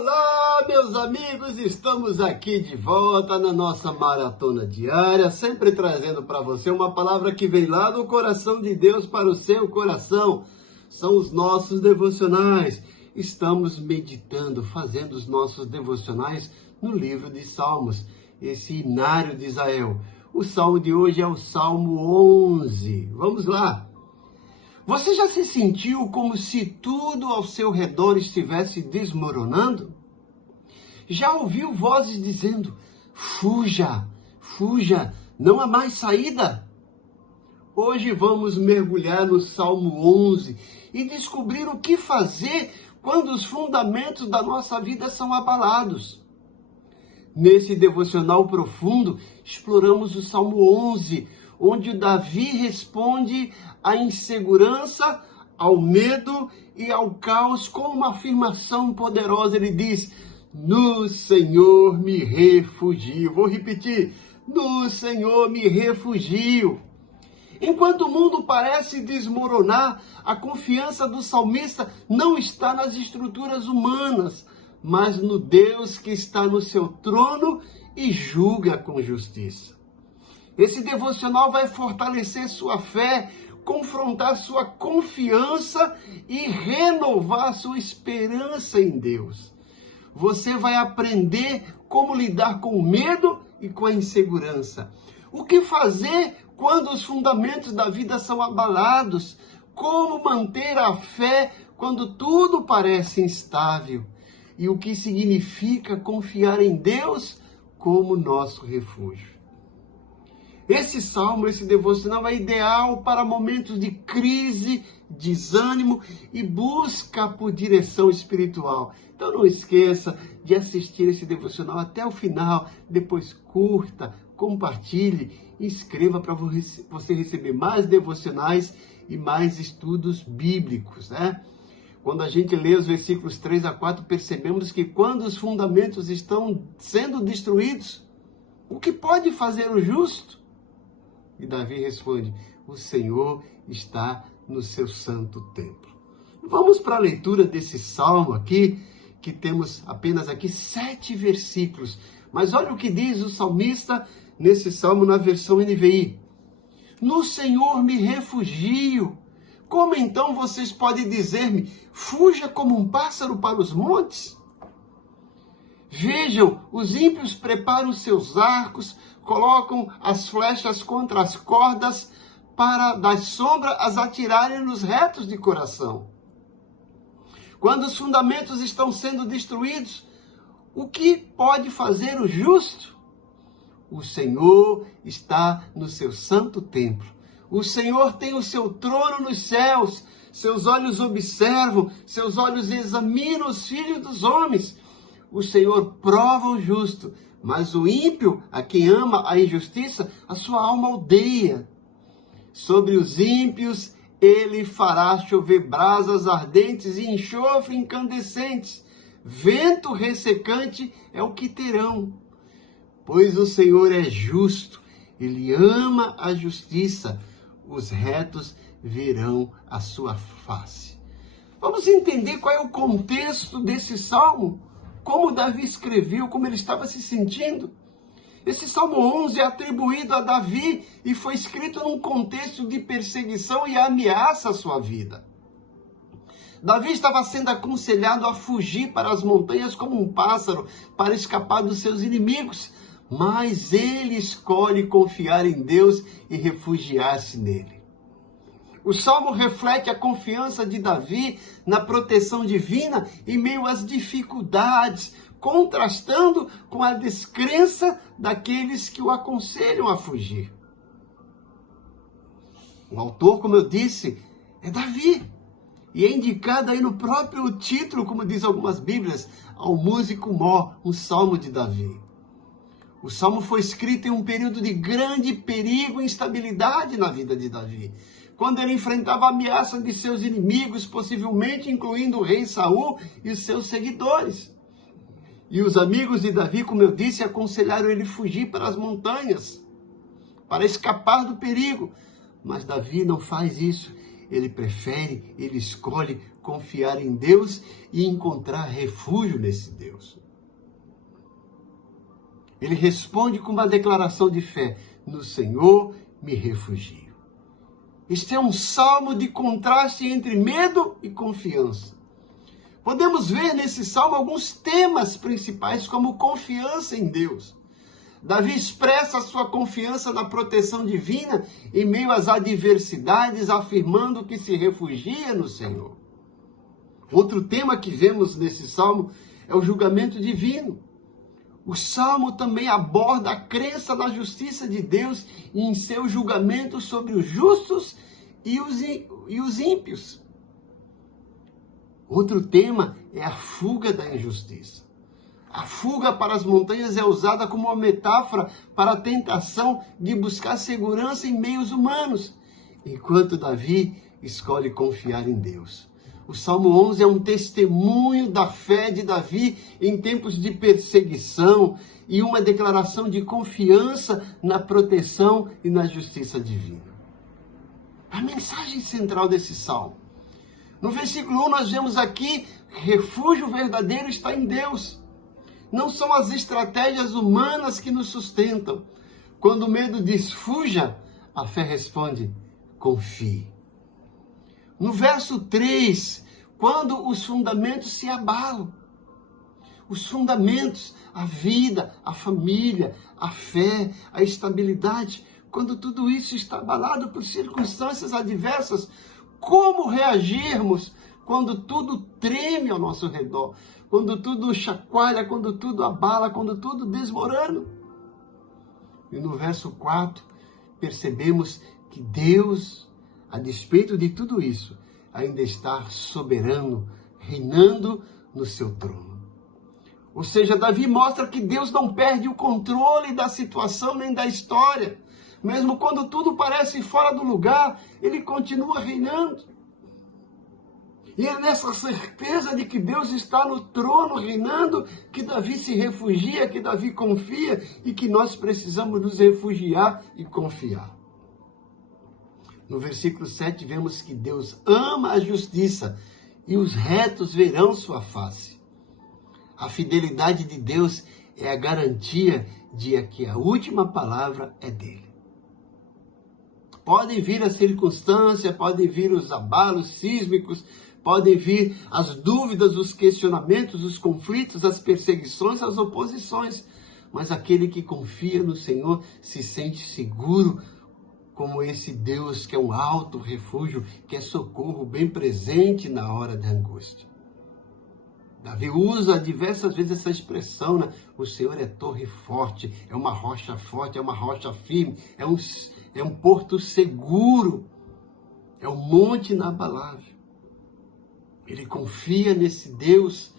Olá, meus amigos, estamos aqui de volta na nossa maratona diária, sempre trazendo para você uma palavra que vem lá do coração de Deus para o seu coração. São os nossos devocionais. Estamos meditando, fazendo os nossos devocionais no livro de Salmos, esse inário de Israel. O salmo de hoje é o Salmo 11. Vamos lá. Você já se sentiu como se tudo ao seu redor estivesse desmoronando? Já ouviu vozes dizendo, fuja, fuja, não há mais saída? Hoje vamos mergulhar no Salmo 11 e descobrir o que fazer quando os fundamentos da nossa vida são abalados. Nesse devocional profundo, exploramos o Salmo 11, onde o Davi responde à insegurança, ao medo e ao caos com uma afirmação poderosa. Ele diz, no Senhor me refugio. Vou repetir, no Senhor me refugio. Enquanto o mundo parece desmoronar, a confiança do salmista não está nas estruturas humanas, mas no Deus que está no seu trono e julga com justiça. Esse devocional vai fortalecer sua fé, confrontar sua confiança e renovar sua esperança em Deus. Você vai aprender como lidar com o medo e com a insegurança. O que fazer quando os fundamentos da vida são abalados? Como manter a fé quando tudo parece instável? E o que significa confiar em Deus como nosso refúgio? Esse salmo, esse devocional é ideal para momentos de crise, desânimo e busca por direção espiritual. Então não esqueça de assistir esse devocional até o final, depois curta, compartilhe e inscreva para você receber mais devocionais e mais estudos bíblicos, né? Quando a gente lê os versículos 3 a 4, percebemos que quando os fundamentos estão sendo destruídos, o que pode fazer o justo? E Davi responde, o Senhor está no seu santo templo. Vamos para a leitura desse salmo aqui, que temos apenas aqui 7 versículos. Mas olha o que diz o salmista nesse salmo na versão NVI. No Senhor me refugio. Como então vocês podem dizer-me, fuja como um pássaro para os montes? Vejam, os ímpios preparam seus arcos, colocam as flechas contra as cordas para das sombras as atirarem nos retos de coração. Quando os fundamentos estão sendo destruídos, o que pode fazer o justo? O Senhor está no seu santo templo. O Senhor tem o seu trono nos céus. Seus olhos observam, seus olhos examinam os filhos dos homens. O Senhor prova o justo, mas o ímpio, a quem ama a injustiça, a sua alma odeia. Sobre os ímpios, ele fará chover brasas ardentes e enxofre incandescentes. Vento ressecante é o que terão. Pois o Senhor é justo, ele ama a justiça. Os retos verão a sua face. Vamos entender qual é o contexto desse salmo? Como Davi escreveu, como ele estava se sentindo. Esse Salmo 11 é atribuído a Davi e foi escrito num contexto de perseguição e ameaça à sua vida. Davi estava sendo aconselhado a fugir para as montanhas como um pássaro para escapar dos seus inimigos, mas ele escolhe confiar em Deus e refugiar-se nele. O Salmo reflete a confiança de Davi na proteção divina em meio às dificuldades, contrastando com a descrença daqueles que o aconselham a fugir. O autor, como eu disse, é Davi. E é indicado aí no próprio título, como diz algumas bíblias, ao músico Mó, um salmo de Davi. O salmo foi escrito em um período de grande perigo e instabilidade na vida de Davi, quando ele enfrentava a ameaça de seus inimigos, possivelmente incluindo o rei Saul e os seus seguidores. E os amigos de Davi, como eu disse, aconselharam ele fugir para as montanhas, para escapar do perigo. Mas Davi não faz isso. Ele prefere, ele escolhe confiar em Deus e encontrar refúgio nesse Deus. Ele responde com uma declaração de fé: no Senhor me refugio. Este é um salmo de contraste entre medo e confiança. Podemos ver nesse salmo alguns temas principais, como confiança em Deus. Davi expressa a sua confiança na proteção divina em meio às adversidades, afirmando que se refugia no Senhor. Outro tema que vemos nesse salmo é o julgamento divino. O salmo também aborda a crença na justiça de Deus e em seu julgamento sobre os justos e os ímpios. Outro tema é a fuga da injustiça. A fuga para as montanhas é usada como uma metáfora para a tentação de buscar segurança em meios humanos, enquanto Davi escolhe confiar em Deus. O Salmo 11 é um testemunho da fé de Davi em tempos de perseguição e uma declaração de confiança na proteção e na justiça divina. A mensagem central desse salmo. No versículo 1 nós vemos aqui: refúgio verdadeiro está em Deus. Não são as estratégias humanas que nos sustentam. Quando o medo diz fuja, a fé responde: confie. No verso 3, quando os fundamentos se abalam, os fundamentos, a vida, a família, a fé, a estabilidade, quando tudo isso está abalado por circunstâncias adversas, como reagirmos quando tudo treme ao nosso redor, quando tudo chacoalha, quando tudo abala, quando tudo desmorona? E no verso 4, percebemos que Deus, a despeito de tudo isso, ainda está soberano, reinando no seu trono. Ou seja, Davi mostra que Deus não perde o controle da situação nem da história. Mesmo quando tudo parece fora do lugar, ele continua reinando. E é nessa certeza de que Deus está no trono reinando que Davi se refugia, que Davi confia e que nós precisamos nos refugiar e confiar. No versículo 7 vemos que Deus ama a justiça e os retos verão sua face. A fidelidade de Deus é a garantia de que a última palavra é dele. Podem vir as circunstâncias, podem vir os abalos sísmicos, podem vir as dúvidas, os questionamentos, os conflitos, as perseguições, as oposições. Mas aquele que confia no Senhor se sente seguro, como esse Deus que é um alto refúgio, que é socorro bem presente na hora da angústia. Davi usa diversas vezes essa expressão, né? O Senhor é torre forte, é uma rocha firme, é um porto seguro, é um monte inabalável. Ele confia nesse Deus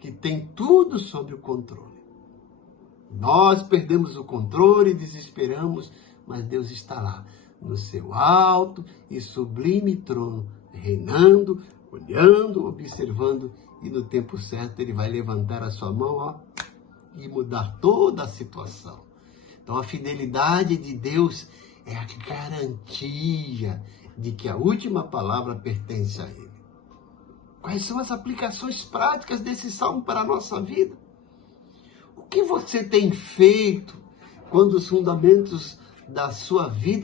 que tem tudo sob o controle. Nós perdemos o controle e desesperamos, mas Deus está lá, no seu alto e sublime trono, reinando, olhando, observando, e no tempo certo ele vai levantar a sua mão, e mudar toda a situação. Então a fidelidade de Deus é a garantia de que a última palavra pertence a Ele. Quais são as aplicações práticas desse salmo para a nossa vida? O que você tem feito quando os fundamentos da sua vida